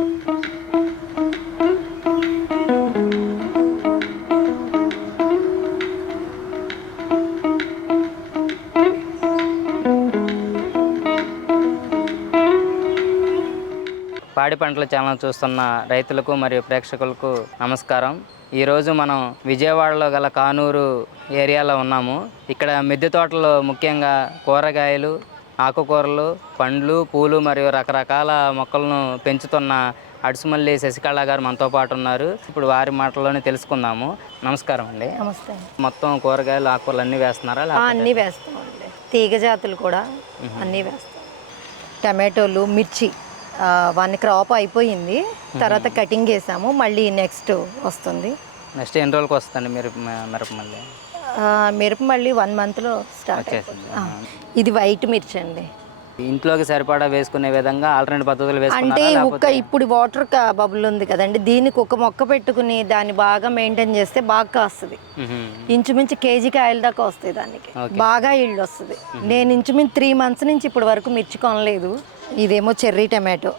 పాడి పంటల ఛానల్ చూస్తున్న రైతులకు మరియు ప్రేక్షకులకు నమస్కారం. ఈరోజు మనం విజయవాడలో గల కానూరు ఏరియాలో ఉన్నాము. ఇక్కడ మిద్దె తోటలో ముఖ్యంగా కూరగాయలు ఆకుకూరలు పండ్లు పూలు మరియు రకరకాల మొక్కలను పెంచుతున్న అడుసుమల్లి శశికళ గారు మనతో పాటు ఉన్నారు. ఇప్పుడు వారి మాటల్లోనే తెలుసుకుందాము. నమస్కారం అండి. నమస్తే. మొత్తం కూరగాయలు ఆకుకూరలు అన్నీ వేస్తున్నారా? అన్నీ వేస్తామండి. తీగ జాతులు కూడా అన్నీ వేస్తాం. టమాటోలు మిర్చి వన్ క్రాప్ అయిపోయింది. తర్వాత కటింగ్ వేసాము మళ్ళీ నెక్స్ట్ వస్తుంది. నెక్స్ట్ ఎన్ని రోజులకి వస్తుంది మీరు మిరప మళ్ళీ? మిరప మళ్ళీ వన్ మంత్లో స్టార్ట్ ఇది వైట్ మిర్చి అండి. ఇంట్లోకి సరిపడా వేసుకునే విధంగా ఆల్టర్నేట్ పద్ధతులు అంటే ఒక్క ఇప్పుడు వాటర్ బబుల్ ఉంది కదండి దీనికి ఒక మొక్క పెట్టుకుని దాన్ని బాగా మెయింటైన్ చేస్తే బాగా కాస్తుంది. ఇంచుమించు కేజీ కాయల దాకా వస్తాయి దానికి. బాగా ఇల్లు వస్తుంది. నేను ఇంచుమించు త్రీ మంత్స్ నుంచి ఇప్పటి వరకు మిర్చి కొనలేదు. ఇదేమో చెర్రీ టమాటో.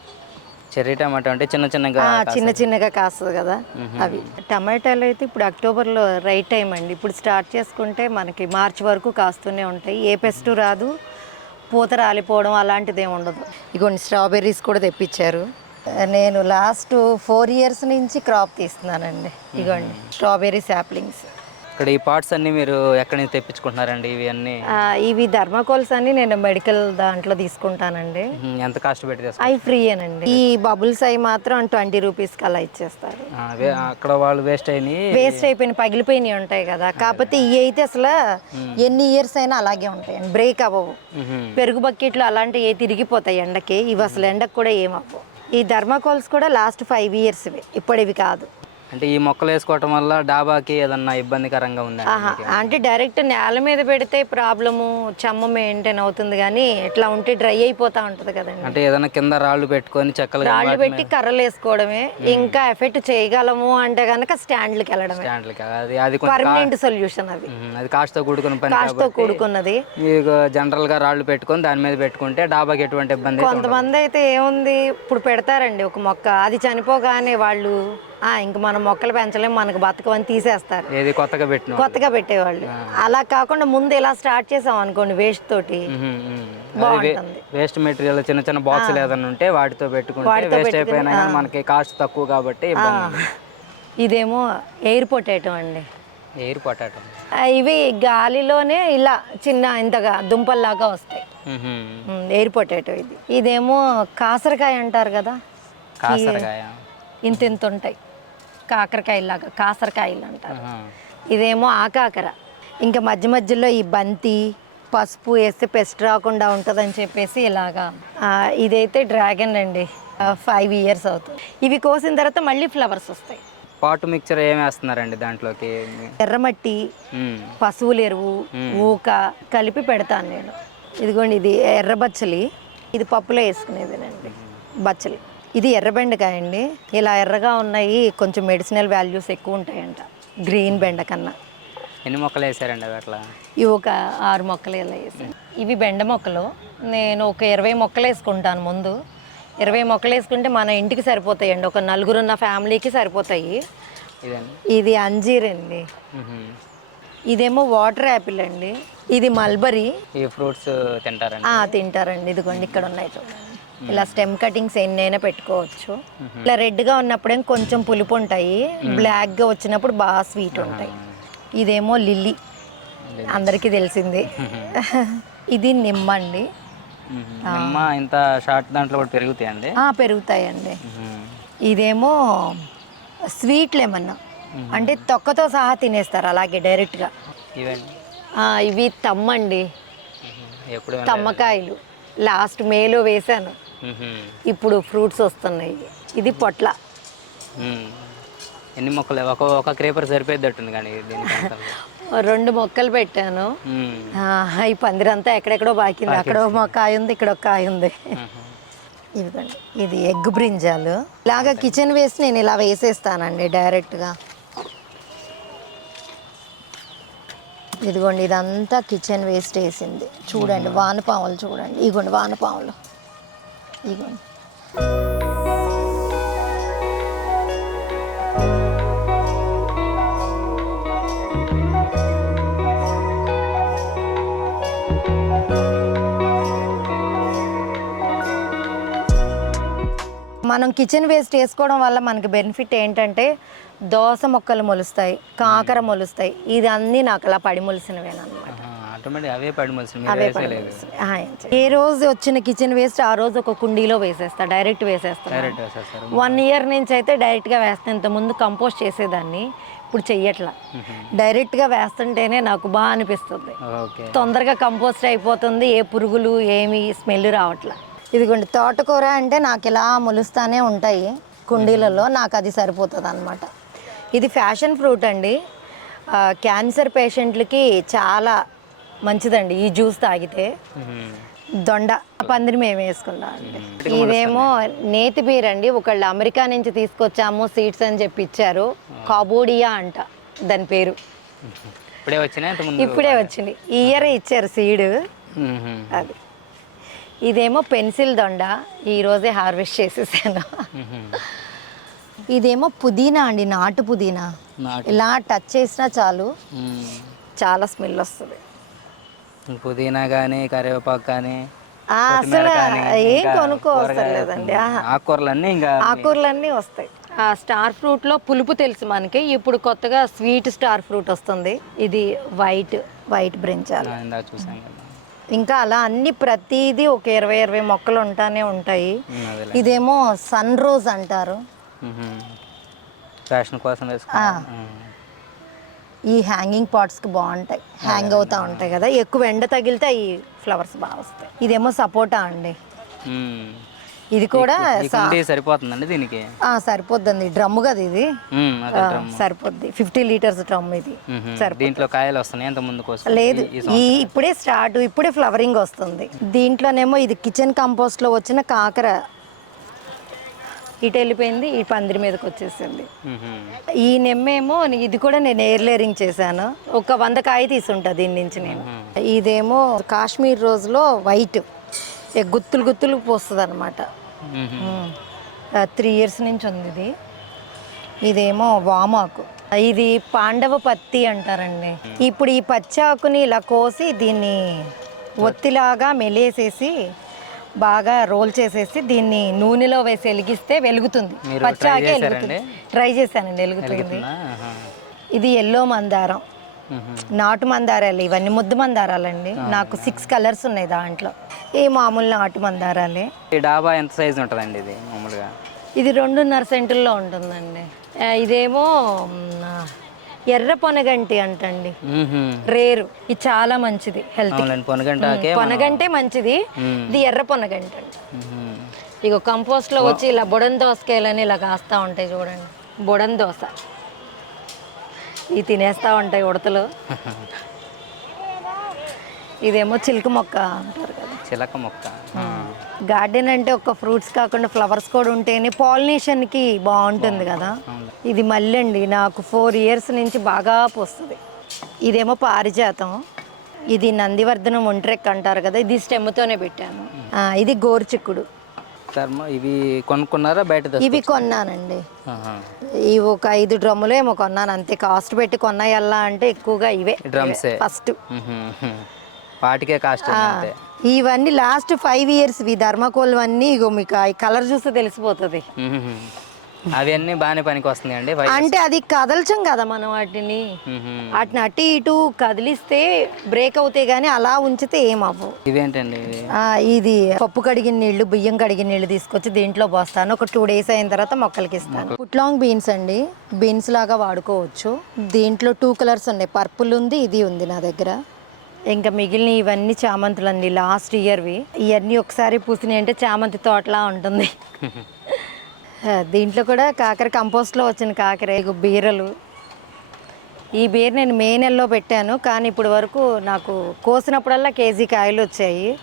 చెర్రీ టమాటో అంటే చిన్న చిన్నగా ఆ, చిన్న చిన్నగా కాస్తుంది కదా అవి. టమాటాలు అయితే ఇప్పుడు అక్టోబర్లో రైట్ టైం అండి. ఇప్పుడు స్టార్ట్ చేసుకుంటే మనకి మార్చి వరకు కాస్తూనే ఉంటాయి. ఏ పెస్ట్ రాదు పూత రాలిపోవడం అలాంటిది ఏమి ఉండదు. ఇగోండి స్ట్రాబెర్రీస్ కూడా తెప్పించారు. నేను లాస్ట్ ఫోర్ ఇయర్స్ నుంచి క్రాప్ తీస్తున్నానండి. ఇగోండి స్ట్రాబెర్రీ సాప్లింగ్స్ ఇక్కడ ఈ పార్ట్స్ అన్ని మీరు ఎక్కడి నుంచి తెప్పించుకుంటున్నారండి? ఇవి అన్ని? ఇవి ధర్మకోల్స్ అన్ని నేను మెడికల్ దాంట్లో తీసుకుంటానండి. ఎంత కాస్ట్ పెట్టి అవి ఫ్రీ అనండి ఈ బబుల్స్ అవి మాత్రం ట్వంటీ రూపీస్కి అలా ఇచ్చేస్తారు. అక్కడ వాళ్ళు వేస్ట్ అయినాయి. వేస్ట్ అయిపోయిన పగిలిపోయినవి ఉంటాయి కదా. కాకపోతే ఇవి అయితే అసలు ఎన్ని ఇయర్స్ అయినా అలాగే ఉంటాయి బ్రేక్ అవ్వవు. పెరుగు బకెట్లు అలాంటివి ఏ తిరిగిపోతాయి ఎండకి ఇవి అసలు ఎండకు కూడా ఏమవ్వవు ఈ ధర్మాకోల్స్ కూడా లాస్ట్ ఫైవ్ ఇయర్స్ ఇప్పటివి కాదు. అంటే ఈ మొక్కలు వేసుకోవటం వల్ల డాబాకి ఏదన్నా ఇబ్బందికరంగా ఉందా అంటే డైరెక్ట్ నేల మీద పెడితే ప్రాబ్లము చెమ్మ మెయింటైన్ అవుతుంది కానీ ఇట్లా ఉంటే డ్రై అయిపోతా ఉంటుంది కదండి. అంటే ఏదైనా కింద రాళ్ళు పెట్టుకొని చెక్కలు రాళ్ళు పెట్టి కర్రలు వేసుకోవడమే. ఇంకా ఎఫెక్ట్ చేయగలము అంటే కనుక స్టాండ్లకి వెళ్ళడమే. స్టాండ్లకి అది అది పర్మనెంట్ సొల్యూషన్ అది. అది కాస్ట్తో కూడుకున్న పని కాస్ట్తో కూడుకున్నది. మీకు జనరల్గా రాళ్ళు పెట్టుకొని దాని మీద పెట్టుకుంటే డాబాకి ఎటువంటి ఇబ్బంది. కొంతమంది అయితే ఏముంది? ఇప్పుడు పెడతారండి ఒక మొక్క. అది చనిపోగానే వాళ్ళు ఆ ఇంక మనం మొక్కలు పెంచలేము మనకు బతకమని తీసేస్తారు. ఏది కొత్తగా పెట్టిన కొత్తగా పెట్టేవాళ్ళు. అలా కాకుండా ముందు ఇలా స్టార్ట్ చేసాం అనుకోండి వేస్ట్ తోటి. బాగుంటుంది. వేస్ట్ మెటీరియల్ చిన్న చిన్న బాక్సులు ఏదైనా ఉంటే వాటితో పెట్టుకుంటే వేస్ట్ అయిపోయినా మనకి కాస్ట్ తక్కువ కాబట్టి. ఇదేమో ఎయిర్ పొటాటో అండి. ఎయిర్ పొటాటో ఇవి గాలిలోనే ఇలా చిన్న ఇంతగా దుంపల్లాగా వస్తాయి. ఎయిర్ పొటాటో ఇది. ఇదేమో కాసరకాయ అంటారు కదా? కాసరకాయ. ఇంత ఇంత ఉంటాయి కాకరకాయలాగా కాసరకాయలు అంటారు. ఇదేమో ఆకాకర ఇంకా మధ్య మధ్యలో ఈ బంతి పసుపు వేస్తే పెస్ట్ రాకుండా ఉంటుందని చెప్పేసి ఇలాగా. ఇదైతే డ్రాగన్ అండి. ఫైవ్ ఇయర్స్ అవుతుంది. ఇవి కోసిన తర్వాత మళ్ళీ ఫ్లవర్స్ వస్తాయి. పాటు మిక్చర్ ఏం వేస్తున్నారండి దాంట్లోకి? ఎర్రమట్టి. పశువుల ఎరువు ఊక కలిపి పెడతాను నేను. ఇదిగోండి ఇది ఎర్ర బచ్చలి. ఇది పప్పులో వేసుకునేదేనండి. బచ్చలి. ఇది ఎర్ర బెండకాయ అండి ఇలా ఎర్రగా ఉన్నాయి కొంచెం మెడిసినల్ వాల్యూస్ ఎక్కువ ఉంటాయంట. గ్రీన్ బెండ కన్నా. ఎన్ని మొక్కలు వేసారండి అవి అట్లా? ఇవి ఒక ఆరు మొక్కలు ఇలా వేసాను ఇవి బెండ మొక్కలు. నేను ఒక ఇరవై మొక్కలు వేసుకుంటాను ముందు. ఇరవై మొక్కలు వేసుకుంటే మన ఇంటికి సరిపోతాయండి. ఒక నలుగురున్న ఫ్యామిలీకి సరిపోతాయి. ఇది అంజీర్ అండి. ఇదేమో వాటర్ యాపిల్ అండి. ఇది మల్బరీ. ఈ ఫ్రూట్స్ తింటారండి. తింటారండి. ఇదిగోండి ఇక్కడ ఉన్నాయి చూడండి. ఇలా స్టెమ్ కటింగ్స్ ఎన్నైనా పెట్టుకోవచ్చు. ఇలా రెడ్గా ఉన్నప్పుడేం కొంచెం పులుపు ఉంటాయి బ్లాక్గా వచ్చినప్పుడు బాగా స్వీట్ ఉంటాయి. ఇదేమో లిల్లీ. అందరికీ తెలిసింది. ఇది నిమ్మ అండి. నిమ్మ ఇంత షార్ట్ దాంట్లో కూడా పెరుగుతాయండి? పెరుగుతాయండి. ఇదేమో స్వీట్ లెమన్. అంటే తొక్కతో సహా తినేస్తారు అలాగే డైరెక్ట్గా. ఇవి తమ్మండి. తమ్మకాయలు. లాస్ట్ మేలో వేశాను. ఇప్పుడు ఫ్రూట్స్ వస్తున్నాయి. ఇది పొట్ల. ఎన్ని మొక్కలు? ఒక ఒక క్రేపర్ సరిపోయేటట్టుంది కానీ. రెండు మొక్కలు పెట్టాను. ఈ పందిరంతా ఎక్కడెక్కడో బాకింది. అక్కడ ఒక కాయ ఉంది ఇక్కడ ఒక కాయ ఉంది. ఇదిగోండి. ఇది ఎగ్ బ్రింజాలు. ఇలాగా కిచెన్ వేస్ట్ నేను ఇలా వేసేస్తానండి డైరెక్ట్గా. ఇదిగోండి ఇదంతా కిచెన్ వేస్ట్ వేసింది. చూడండి వానపాములు చూడండి. ఇగోండి వానపాములు ఇదిగోండి మనం కిచెన్ వేస్ట్ వేసుకోవడం వల్ల మనకి బెనిఫిట్ ఏంటంటే దోస మొక్కలు మొలుస్తాయి కాకర మొలుస్తాయి. ఇది అన్నీ నాకు అలా పడి మొలిసినవేనా ఆటోమేటిక్ అవే పడి అవే పడి ఏం రోజు వచ్చిన కిచెన్ వేస్ట్ ఆ రోజు ఒక కుండీలో వేసేస్తా డైరెక్ట్ వేసేస్తాను వేసేస్తారు. వన్ ఇయర్ నుంచి అయితే డైరెక్ట్గా వేస్తాను ఇంతకుముందు కంపోస్ట్ చేసేదాన్ని ఇప్పుడు చెయ్యట్లా. డైరెక్ట్గా వేస్తుంటేనే నాకు బాగా అనిపిస్తుంది. తొందరగా కంపోస్ట్ అయిపోతుంది ఏ పురుగులు ఏమి స్మెల్ రావట్లా. ఇదిగోండి తోటకూర అంటే నాకు ఇలా మొలుస్తానే ఉంటాయి కుండీలలో నాకు అది సరిపోతుంది అనమాట ఇది ఫ్యాషన్ ఫ్రూట్ అండి. క్యాన్సర్ పేషెంట్లకి చాలా మంచిదండి. ఈ జ్యూస్ తాగితే దొండ పందిరి మేము వేసుకున్నాం అండి. ఇదేమో నేతి బీర్ అండి. ఒకళ్ళు అమెరికా నుంచి తీసుకొచ్చాము సీడ్స్ అని చెప్పి ఇచ్చారు కాబోడియా అంట దాని పేరు. ఇప్పుడే వచ్చినాయి ముందు ఇప్పుడే వచ్చింది. ఈ ఇయర్ ఇచ్చారు సీడ్. అది. ఇదేమో పెన్సిల్ దొండ. ఈ రోజే హార్వెస్ట్ చేసేసాను. ఇదేమో పుదీనా అండి. నాటు పుదీనా. ఇలా టచ్ చేసినా చాలు. చాలా స్మెల్ వస్తుంది. పుదీనా కానీ కరివేపాకు కానీ అసలు ఏం కూరగాయ- లేదండి. ఆహా. ఆకుకూరలన్నీ ఇంకా ఆకూరలన్నీ వస్తాయి. ఆ స్టార్ ఫ్రూట్లో పులుపు తెలుసు మనకి. ఇప్పుడు కొత్తగా స్వీట్ స్టార్ ఫ్రూట్ వస్తుంది. ఇది వైట్ వైట్ కదా. ఇంకా అలా అన్ని ప్రతిదీ ఒక ఇరవై ఇరవై మొక్కలు ఉంటానే ఉంటాయి. ఇదేమో సన్ రోజ్ అంటారు. ఫ్యాషన్ కోసం. ఈ హ్యాంగింగ్ పాట్స్కి బాగుంటాయి. హ్యాంగ్ అవుతా ఉంటాయి కదా. ఎక్కువ ఎండ తగిలితే ఈ ఫ్లవర్స్ బాగా వస్తాయి. ఇదేమో సపోటా అండి. ఇది కూడా సరిపోతుందండి దీనికి? సరిపోద్దండి. డ్రమ్ కదా ఇది. సరిపోద్ది. ఫిఫ్టీ లీటర్స్ డ్రమ్ ఇది. దీంట్లో కాయలు వస్తున్నాయి ఎంత వస్తుంది లేదు ఈ ఇప్పుడే స్టార్ట్ ఇప్పుడే ఫ్లవరింగ్ వస్తుంది. దీంట్లోనేమో ఇది కిచెన్ కంపోస్ట్లో వచ్చిన కాకర ఇటు వెళ్ళిపోయింది ఈ పందిరి మీదకి వచ్చేసింది. ఈ నెమ్మేమో ఇది కూడా నేను ఎయిర్ లేరింగ్ చేశాను. ఒక వంద కాయ తీసుంటా దీని నుంచి నేను. ఇదేమో కాశ్మీర్ రోజులో వైట్ గుత్తులు గుత్తులు పోస్తుంది అనమాట. త్రీ ఇయర్స్ నుంచి ఉంది ఇది. ఇదేమో వామాకు. ఇది పాండవ పత్తి అంటారండి. ఇప్పుడు ఈ పచ్చి ఆకుని ఇలా కోసి దీన్ని ఒత్తిలాగా మెలేసేసి బాగా రోల్ చేసేసి దీన్ని నూనెలో వేసి వెలిగిస్తే వెలుగుతుంది. మీరు పచ్చి try ఆకే వెలుగుతుంది ట్రై చేశానండి వెలుగుతుంది. ఇది ఎల్లో మందారం. నాటు మందారాలు ఇవన్నీ ముద్దు మందారాలండి. నాకు సిక్స్ కలర్స్ ఉన్నాయి దాంట్లో. ఈ మామూలు నాటు మందారాలే. ఈ డాబా ఎంత సైజు ఉంటుందండి ఇది మామూలుగా? ఇది రెండున్నర సెంటుల్లో ఉంటుందండి. ఇదేమో ఎర్ర పొనగంటి అంటండి. రేరు. ఇది చాలా మంచిది హెల్త్ పొనగంటే మంచిది. ఇది ఎర్ర పొనగంటి అండి. ఇగో కంపోస్ట్లో వచ్చి ఇలా బుడన్ దోసకాయలని ఇలా కాస్తా ఉంటాయి చూడండి. బుడన్ దోస. ఇవి తినేస్తా ఉంటాయి ఉడతలు. ఇదేమో చిలుక మొక్క అంటారు కదా. చిలక మొక్క. గార్డెన్ అంటే ఒక ఫ్రూట్స్ కాకుండా ఫ్లవర్స్ కూడా ఉంటేనే పాలినేషన్కి బాగుంటుంది కదా. ఇది మళ్ళీ అండి నాకు ఫోర్ ఇయర్స్ నుంచి బాగా పోస్తుంది. ఇదేమో పారిజాతం. ఇది నందివర్ధనం ఒంట్రెక్ అంటారు కదా ఇది స్టెమ్తోనే పెట్టాను. ఇది గోరుచిక్కుడు. ఇవి కొనుక్కున్నారా? బయట ఇవి కొన్నానండి. ఇవి ఒక ఐదు డ్రమ్ములు ఏమో కొన్నాను. అంతే కాస్ట్ పెట్టి కొన్నాయల్లా అంటే ఎక్కువగా ఇవే. డ్రమ్సే. ఫస్ట్. వాటికే కాస్ట్ ఇవన్నీ లాస్ట్ ఫైవ్ ఇయర్స్ ఇవి ధర్మకోల్ అన్నీ ఇగో మీకు ఈ కలర్ చూస్తే తెలిసిపోతుంది. అవన్నీ బాగానే పనికి వస్తున్నాయండి వై- అంటే అది కదల్చం కదా మనం వాటిని. వాటిని అటు ఇటు కదిలిస్తే బ్రేక్ అవుతాయి కానీ అలా ఉంచితే ఏం అవ్వవు ఇవేంటండి ఇవి ఆ, ఇది పప్పు కడిగిన నీళ్ళు బియ్యం కడిగిన నీళ్ళు తీసుకొచ్చి దీంట్లో పోస్తాను. ఒక టూ డేస్ అయిన తర్వాత మొక్కలకి ఇస్తాను. పుట్లాంగ్ బీన్స్ అండి. బీన్స్ లాగా వాడుకోవచ్చు. దీంట్లో టూ కలర్స్ ఉన్నాయి. పర్పుల్ ఉంది ఇది ఉంది నా దగ్గర. ఇంకా మిగిలిన ఇవన్నీ చామంతులు అండి లాస్ట్ ఇయర్వి ఇవన్నీ ఒకసారి పూసినాయి అంటే చామంతి తోటలా ఉంటుంది. దీంట్లో కూడా కాకర కంపోస్ట్లో వచ్చిన కాకర బీరలు. ఈ బీర నేను మే నెలలో పెట్టాను కానీ ఇప్పుడు వరకు నాకు కోసినప్పుడల్లా కేజీ కాయలు వచ్చాయి.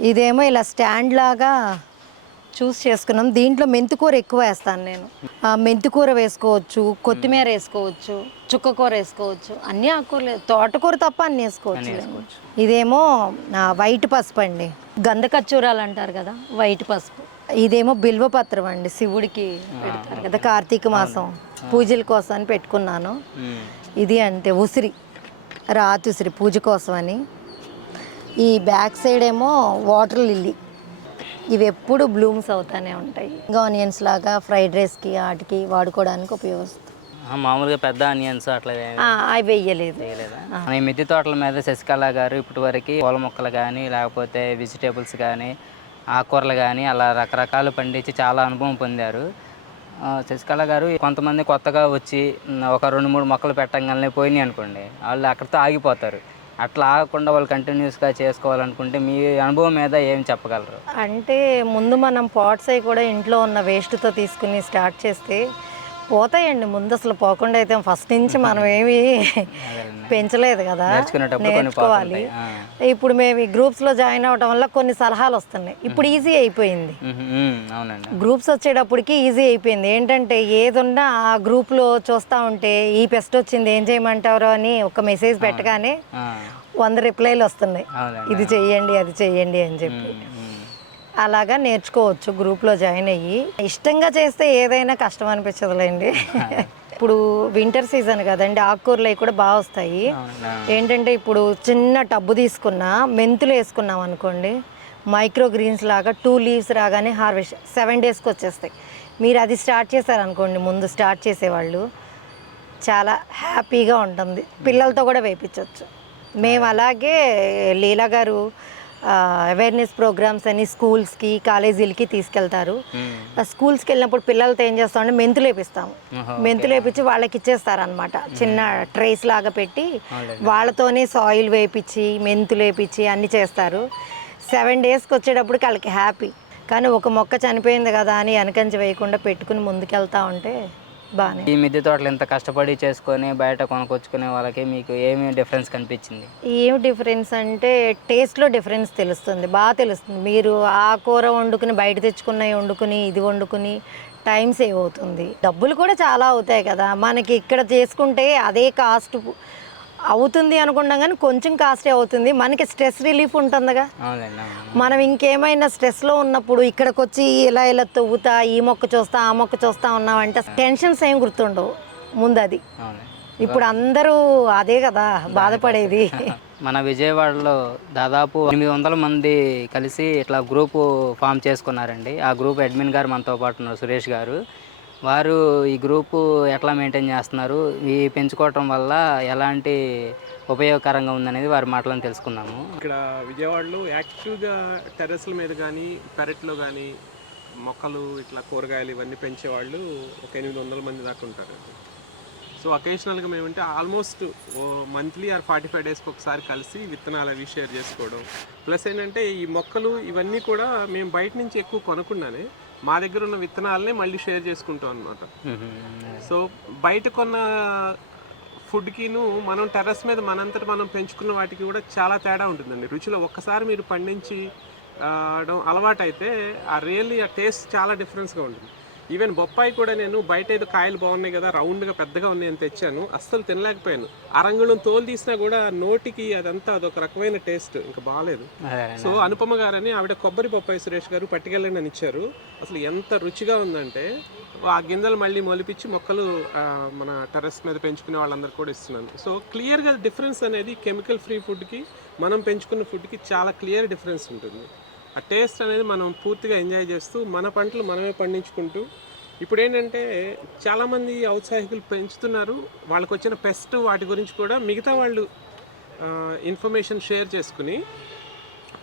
ఇదేమో ఇలా స్టాండ్ లాగా చూస్ చేసుకున్నాం. దీంట్లో మెంతికూర ఎక్కువ వేస్తాను నేను. మెంతికూర వేసుకోవచ్చు కొత్తిమీర వేసుకోవచ్చు చుక్కకూర వేసుకోవచ్చు. అన్ని ఆకుకూరలు. తోటకూర తప్ప అన్ని వేసుకోవచ్చు. ఇదేమో వైట్ పసుపు అండి. గంధ కచ్చూరాలు అంటారు కదా వైట్ పసుపు. ఇదేమో బిల్వపత్రం అండి శివుడికి పెడతారు కదా కార్తీక మాసం. పూజల కోసం అని పెట్టుకున్నాను. ఇది అంతే ఉసిరి రాతి ఉసిరి పూజ కోసం అని ఈ బ్యాక్ సైడ్ ఏమో వాటర్ లిల్లీ. ఇవి ఎప్పుడు బ్లూమ్స్ అవుతానే ఉంటాయి. ఇంకా ఆనియన్స్ లాగా ఫ్రైడ్ రైస్కి వాటికి వాడుకోవడానికి ఉపయోగిస్తాం. మామూలుగా పెద్ద ఆనియన్స్ అట్లా అవి వేయలేదు. ఈ మిద్దె తోటల మీద శశికళ గారు ఇప్పటి వరకు పూల మొక్కలు కానీ లేకపోతే వెజిటేబుల్స్ కానీ ఆకుకూరలు కానీ అలా రకరకాలు పండించి చాలా అనుభవం పొందారు. శశికళ గారు కొంతమంది కొత్తగా వచ్చి ఒక రెండు మూడు మొక్కలు పెట్టంగానే పోయినాయి అనుకోండి వాళ్ళు అక్కడితో ఆగిపోతారు. అట్లా ఆగకుండా వాళ్ళు కంటిన్యూస్గా చేసుకోవాలనుకుంటే మీ అనుభవం మీద ఏం చెప్పగలరు? అంటే ముందు మనం పాట్స్ అవి కూడా ఇంట్లో ఉన్న వేస్ట్తో తీసుకుని స్టార్ట్ చేస్తే పోతాయండి ముందు అసలు పోకుండా అయితే ఫస్ట్ నుంచి మనం ఏమి. పెంచలేదు కదా. నేర్చుకోవాలి. ఇప్పుడు మేము ఈ గ్రూప్స్లో జాయిన్ అవ్వడం వల్ల కొన్ని సలహాలు వస్తున్నాయి. ఇప్పుడు ఈజీ అయిపోయింది. గ్రూప్స్ వచ్చేటప్పటికి ఈజీ అయిపోయింది. ఏంటంటే ఏదున్నా ఆ గ్రూప్లో చూస్తూ ఉంటే ఈ పెస్ట్ వచ్చింది ఏం చేయమంటారో అని ఒక మెసేజ్ పెట్టగానే వంద రిప్లైలు వస్తున్నాయి. ఇది చెయ్యండి అది చెయ్యండి అని చెప్పి. అలాగా నేర్చుకోవచ్చు గ్రూప్లో జాయిన్ అయ్యి. ఇష్టంగా చేస్తే ఏదైనా కష్టం అనిపించదులేండి. ఇప్పుడు వింటర్ సీజన్ కదండి ఆకుకూరలు అవి కూడా బాగా వస్తాయి. ఏంటంటే ఇప్పుడు చిన్న టబ్బు తీసుకున్నా మెంతులు వేసుకున్నాం అనుకోండి మైక్రో గ్రీన్స్ లాగా టూ లీవ్స్ రాగానే హార్వెస్ట్ సెవెన్ డేస్కి వచ్చేస్తాయి. మీరు అది స్టార్ట్ చేశారనుకోండి ముందు స్టార్ట్ చేసేవాళ్ళు చాలా హ్యాపీగా ఉంటుంది. పిల్లలతో కూడా వేయించవచ్చు మేము అలాగే లీలా గారు అవేర్నెస్ ప్రోగ్రామ్స్ అని స్కూల్స్కి కాలేజీలకి తీసుకెళ్తారు. స్కూల్స్కి వెళ్ళినప్పుడు పిల్లలతో ఏం చేస్తామంటే మెంతులు వేపిస్తాము. మెంతులు వేపించి వాళ్ళకి ఇచ్చేస్తారనమాట చిన్న ట్రేస్ లాగా పెట్టి. వాళ్ళతోనే సాయిల్ వేపించి మెంతులు వేపించి అన్నీ చేస్తారు. సెవెన్ డేస్కి వచ్చేటప్పటికి వాళ్ళకి హ్యాపీ కానీ ఒక మొక్క చనిపోయింది కదా అని వెనకంచి వేయకుండా పెట్టుకుని ముందుకెళ్తా ఉంటే బాగానే ఈ మిద్దె తోటలు ఇంత కష్టపడి చేసుకొని బయట కొనుక్కొచ్చుకునే వాళ్ళకి మీకు ఏమి డిఫరెన్స్ కనిపించింది? ఏం డిఫరెన్స్ అంటే టేస్ట్లో డిఫరెన్స్ తెలుస్తుంది బాగా తెలుస్తుంది. మీరు ఆ కూర వండుకుని బయట తెచ్చుకున్నవి వండుకుని ఇది వండుకుని టైం సేవ్ అవుతుంది. డబ్బులు కూడా చాలా అవుతాయి కదా. మనకి ఇక్కడ చేసుకుంటే అదే కాస్ట్ అవుతుంది అనుకున్నాం కానీ కొంచెం కాస్టే అవుతుంది. మనకి స్ట్రెస్ రిలీఫ్ ఉంటుందిగా. మనం ఇంకేమైనా స్ట్రెస్లో ఉన్నప్పుడు ఇక్కడికి వచ్చి ఇలా ఇలా తవ్వుతా ఈ మొక్క చూస్తా ఆ మొక్క చూస్తా ఉన్నామంటే టెన్షన్స్ ఏం గుర్తుండవు. ముందు అది ఇప్పుడు అందరూ అదే కదా బాధపడేది. మన విజయవాడలో దాదాపు ఎనిమిది వందల మంది కలిసి ఇట్లా గ్రూపు ఫామ్ చేసుకున్నారండి. ఆ గ్రూప్ అడ్మిన్ గారు మనతో పాటు ఉన్నారు సురేష్ గారు. వారు ఈ గ్రూపు ఎట్లా మెయింటైన్ చేస్తున్నారు? ఈ పెంచుకోవటం వల్ల ఎలాంటి ఉపయోగకరంగా ఉందనేది వారి మాటలను తెలుసుకున్నాము ఇక్కడ విజయవాడలో యాక్టివ్గా టెర్రస్ల మీద కానీ పెరట్లో కానీ మొక్కలు ఇట్లా కూరగాయలు ఇవన్నీ పెంచేవాళ్ళు ఒక ఎనిమిది వందల మంది దాకా ఉంటారు. సో అకేషనల్గా మేమంటే almost monthly or forty five డేస్కి ఒకసారి కలిసి విత్తనాలు అవి షేర్ చేసుకోవడం. ప్లస్ ఏంటంటే ఈ మొక్కలు ఇవన్నీ కూడా మేము బయట నుంచి ఎక్కువ కొనకుండానే మా దగ్గర ఉన్న విత్తనాలనే మళ్ళీ షేర్ చేసుకుంటాం అనమాట సో బయట కొన్న ఫుడ్కిను మనం టెర్రస్ మీద మనంతట మనం పెంచుకున్న వాటికి కూడా చాలా తేడా ఉంటుందండి. రుచిలో ఒక్కసారి మీరు పండించి ఆ, డం అలవాటు అయితే ఆ రియల్లీ ఆ టేస్ట్ చాలా డిఫరెన్స్గా ఉంటుంది. ఈవెన్ బొప్పాయి కూడా నేను బయట ఏదో కాయలు బాగున్నాయి కదా రౌండ్గా పెద్దగా ఉన్నాయని తెచ్చాను. అస్సలు తినలేకపోయాను. అరంగుళం తోలు తీసినా కూడా నోటికి అదంతా అదొక రకమైన టేస్ట్ ఇంకా బాగాలేదు సో అనుపమ గారని ఆవిడ కొబ్బరి పప్పాయి సురేష్ గారు పట్టుకెళ్ళండి అని ఇచ్చారు. అసలు ఎంత రుచిగా ఉందంటే ఆ గింజలు మళ్ళీ మొలిపించి మొక్కలు మన టెర్రస్ మీద పెంచుకునే వాళ్ళందరూ కూడా ఇస్తున్నాను. సో క్లియర్గా డిఫరెన్స్ అనేది కెమికల్ ఫ్రీ ఫుడ్కి మనం పెంచుకున్న ఫుడ్కి చాలా క్లియర్ డిఫరెన్స్ ఉంటుంది. ఆ టేస్ట్ అనేది మనం పూర్తిగా ఎంజాయ్ చేస్తూ మన పంటలు మనమే పండించుకుంటూ ఇప్పుడు ఏంటంటే చాలామంది ఔత్సాహికులు పెంచుతున్నారు. వాళ్ళకి వచ్చిన పెస్ట్ వాటి గురించి కూడా మిగతా వాళ్ళు ఇన్ఫర్మేషన్ షేర్ చేసుకుని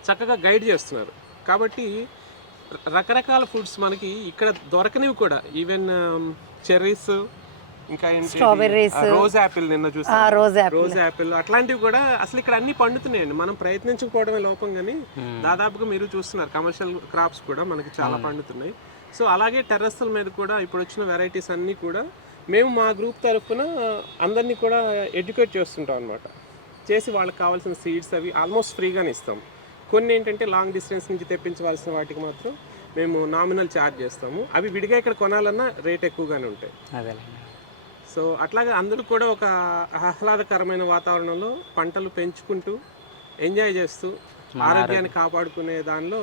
చక్కగా గైడ్ చేస్తున్నారు. కాబట్టి రకరకాల ఫుడ్స్ మనకి ఇక్కడ దొరకనివి కూడా. ఈవెన్ చెర్రీస్ ఇంకా Strawberries. రోజ్ యాపిల్ నిన్న ఆ చూసాను రోజు యాపిల్ రోజ్ యాపిల్ అట్లాంటివి కూడా అసలు ఇక్కడ అన్ని పండుతున్నాయండి. మనం ప్రయత్నించకపోవడమే లోపం కానీ దాదాపుగా మీరు చూస్తున్నారు. కమర్షియల్ క్రాప్స్ కూడా మనకి చాలా పండుతున్నాయి. సో అలాగే టెర్రస్ల మీద కూడా ఇప్పుడు వచ్చిన వెరైటీస్ అన్నీ కూడా మేము మా గ్రూప్ తరఫున అందరినీ కూడా ఎడ్యుకేట్ చేస్తుంటాం అనమాట చేసి వాళ్ళకి కావాల్సిన సీడ్స్ అవి ఆల్మోస్ట్ ఫ్రీగానే ఇస్తాం. కొన్ని ఏంటంటే లాంగ్ డిస్టెన్స్ నుంచి తెప్పించవలసిన వాటికి మాత్రం మేము నామినల్ ఛార్జ్ చేస్తాము. అవి విడిగా ఇక్కడ కొనాలన్నా రేట్ ఎక్కువగానే ఉంటాయి. సో అట్లాగే అందరూ కూడా ఒక ఆహ్లాదకరమైన వాతావరణంలో పంటలు పెంచుకుంటూ ఎంజాయ్ చేస్తూ ఆరోగ్యాన్ని కాపాడుకునే దానిలో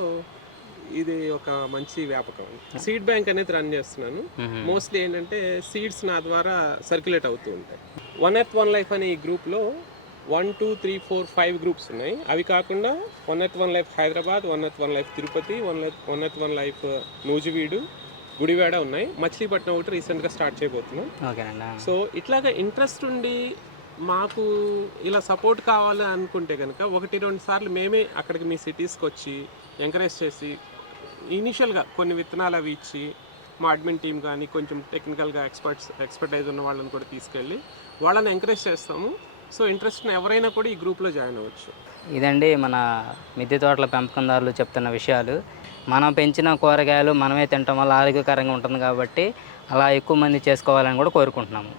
ఇది ఒక మంచి వ్యాపకం. సీడ్ బ్యాంక్ అనేది రన్ చేస్తున్నాను. మోస్ట్లీ ఏంటంటే సీడ్స్ నా ద్వారా సర్క్యులేట్ అవుతూ ఉంటాయి. వన్ ఎర్త్ వన్ లైఫ్ అనే ఈ గ్రూప్లో one two three four five groups ఉన్నాయి. అవి కాకుండా one earth one life Hyderabad one earth one life Tirupati one one earth one life Nuzvid Gudivada ఉన్నాయి. మచిలీపట్నం ఒకటి రీసెంట్గా స్టార్ట్ చేయబోతున్నాం. ఓకేనండి సో ఇట్లాగా ఇంట్రెస్ట్ ఉండి మాకు ఇలా సపోర్ట్ కావాలి అనుకుంటే కనుక ఒకటి రెండు సార్లు మేమే అక్కడికి మీ సిటీస్కి వచ్చి ఎంకరేజ్ చేసి ఇనిషియల్గా కొన్ని విత్తనాలు అవి ఇచ్చి మా అడ్మిన్ టీం కానీ కొంచెం టెక్నికల్గా ఎక్స్పర్ట్స్ ఎక్స్పర్టైజ్ ఉన్న వాళ్ళని కూడా తీసుకెళ్ళి వాళ్ళని ఎంకరేజ్ చేస్తాము. సో ఇంట్రెస్ట్ ఎవరైనా కూడా ఈ గ్రూప్లో జాయిన్ అవ్వచ్చు. ఇదండి మన మిద్దె తోటల పెంపకందారులు చెప్తున్న విషయాలు. మనం పెంచిన కూరగాయలు మనమే తినటం వల్ల ఆరోగ్యకరంగా ఉంటుంది కాబట్టి అలా ఎక్కువ మంది చేసుకోవాలని కూడా కోరుకుంటున్నాము.